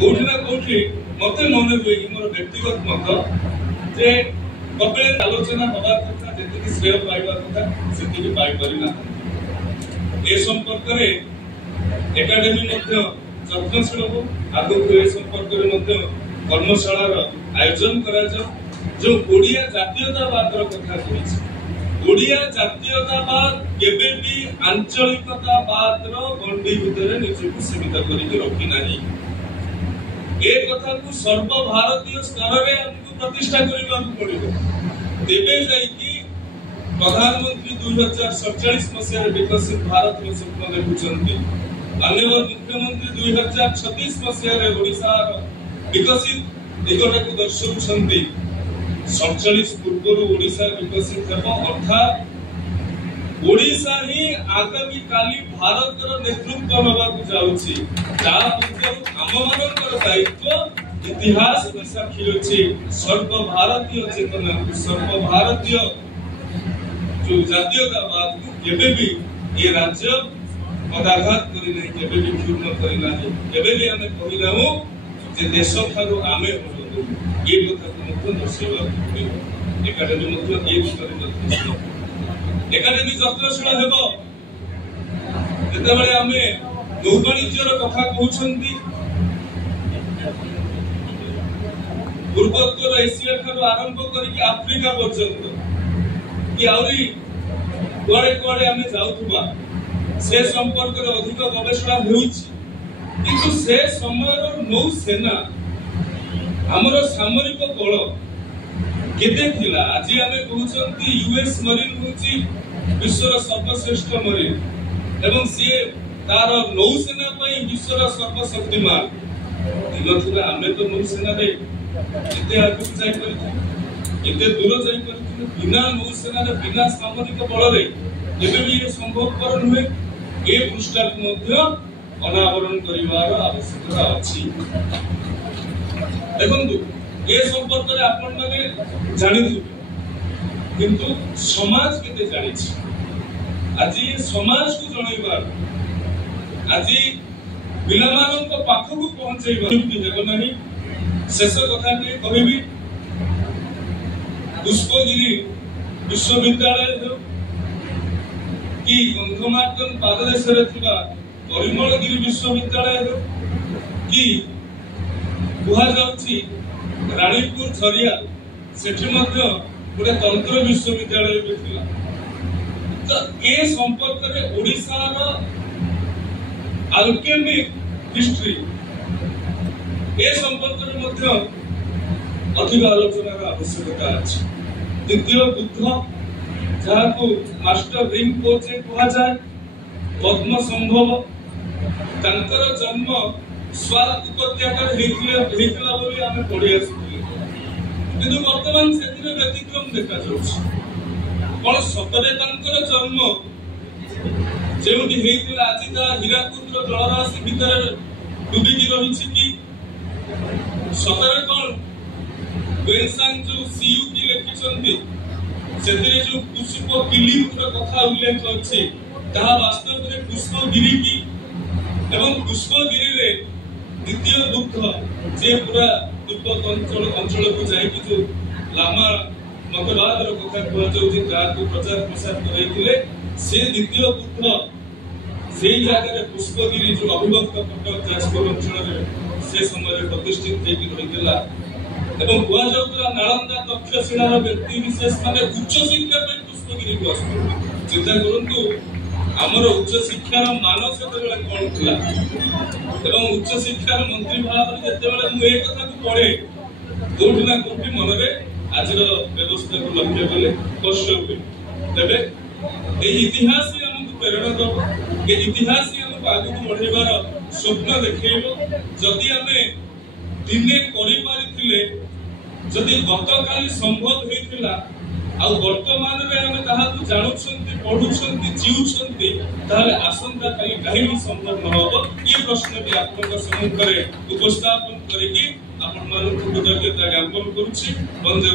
कोठी ना कोठी मत मन हुए कि मोर व्यक्तिगत मत जे कपिल आलोचना हवा कथा जेतिक श्रेय पाइबा कथा सेतिक पाइ परिना ए संपर्क रे एकाडेमी मध्य যত্নশীল हो आगुक ए संपर्क रे मध्य कर्मशाला आयोजन करा जो ओडिया जातीयतावाद कथा कहिछि ओडिया जातीयतावाद केबे भी आंचलिकतावाद गंडी भितर निजको सीमित करिक रखि नाही ए कथा को सर्व भारतीय स्तर रे हमको प्रतिष्ठा करबा पड़िबो तेबे जाई कि प्रधानमंत्री 2047 मसिया रे विकसित भारत रो स्वप्न देखुचंती माननीय मुख्यमंत्री 2036 मसिया रे ओडिसा विकसित दिगटा को दर्शाउछंती 47 पूर्व ओडिसा विकसित हेबो अर्थात ओडिसा ही आगामी काली भारत रो नेतृत्व नबा को जाउची ता पूर्व हम मानकर दायित्व इतिहास में साक्षी अछि सर्व भारतीय चेतना सर्व भारतीय जो जातीयतावाद को केबे भी ये राज्य पदाघात करि नै केबे भी पूर्ण करि नै केबे भी हमें कहिला हो जे देश थारो आमे हो ये कथा को मत दर्शाइबा एकाडेमी मत ये करि एकाडेमी যত্নশীল हेबो जेतेबेले आमे नौवाणिज्यर कथा कहउछंती पूर्वोत्तर एशिया ठारो आरंभ करिक अफ्रीका पर्यंत कि आउरी कोडे कोडे आमे जाउथुबा से संपर्क रे अधिक गवेषणा होउछि किंतु से समयर नौसेना हमरो सामरिक बल केते थिला आज आमे कहउछंती यूएस मरीन होछि विश्वर सर्वश्रेष्ठ मरीन एवं से तार नौसेना पई विश्वर सर्वशक्तिमान दिलो थिला आमे तो नौसेना रे केते आगु जाई परिथि केते दूर जाई परिथि बिना नौसेना रे बिना सामरिक बल रे केबे भी ये संभवपर नुहे ए पृष्ठ को मध्य अनावरण करिवार आवश्यकता अछि देखंतु ए संपर्क रे आपण माने जानिथि किंतु समाज केते जानिछि आज ये समाज को जणाइबार आज पिलामान को पाख को पहुंचैबा हेबो नाही शेष कथा के कहिबी पुष्पगिरी विश्वविद्यालय कि गंधमार्दन पाददेश रे थिबा परिमलगिरी विश्वविद्यालय कि कुहा जाउछि रानीपुर झरिया सेठी मध्य गोटे तंत्र विश्वविद्यालय भी थिला तो ए संपर्क रे ओडिसा रो अल्केमिक हिस्ट्री ए संपर्क रे मध्य अधिक आलोचनार आवश्यकता अछि द्वितीय बुद्ध जाको मास्टर रिंग कोचे कहा जाय पद्म संभव तांकर जन्म स्वाद उपत्यका हेतिला बोली आमे पढि आसुथिले किंतु वर्तमान सेतिरे व्यतिक्रम देखा जाउछि कोन सतरे तांकर जन्म जेउटी हेतिला आजि ता हीराकुद जलराशि भीतर डुबी की रहिछि कि सतरे कोन वेनसांग जो सीयू की लिखिसंती सेतिरे जो पुष्प गिलिर कथा उल्लेख अछि ता वास्तव में पुष्पगिरी की एवं पुष्पगिरी रे द्वितीय बुद्ध जे पूरा तिब्बत अंचल को जाई कि जो लामा मतवाद रो कथा कहै छै ता को प्रचार प्रसार करैथिले से द्वितीय बुद्ध सेही जागा रे पुष्पगिरी जो अभिभक्त पट्ट जाजपुर अंचल रे से समय प्रतिष्ठित हेकि रहितला एवं कुआ जाउतला नालंदा तक्षशिला रो व्यक्ति विशेष माने उच्च शिक्षा पे पुष्पगिरी को चिंता करंतु हमर उच्च शिक्षा रो मान सेतेबेले कोन थिला एवं उच्च शिक्षा रो मंत्री भाव जेतेबेले मु ए कथा को पढे कोठी ना कोठी मन रे आजर व्यवस्था को लक्ष्य कले कष्ट हुए तबे ए इतिहास ही हमको प्रेरणा दब ए इतिहास ही हमको आगु को बढ़ेबार स्वप्न देखैबो जदि हमें दिने करि पारिथिले जदि गतकाली संभव हेतिला आ वर्तमान रे हम ताहा को जानुछंती पढुछंती जीउछंती ताले आसंता काली काहे संभव न होबो ये प्रश्न भी आपन सम्मुख रे उपस्थापन करिकि आपन मान को कृतज्ञता ज्ञापन करूछि बंदे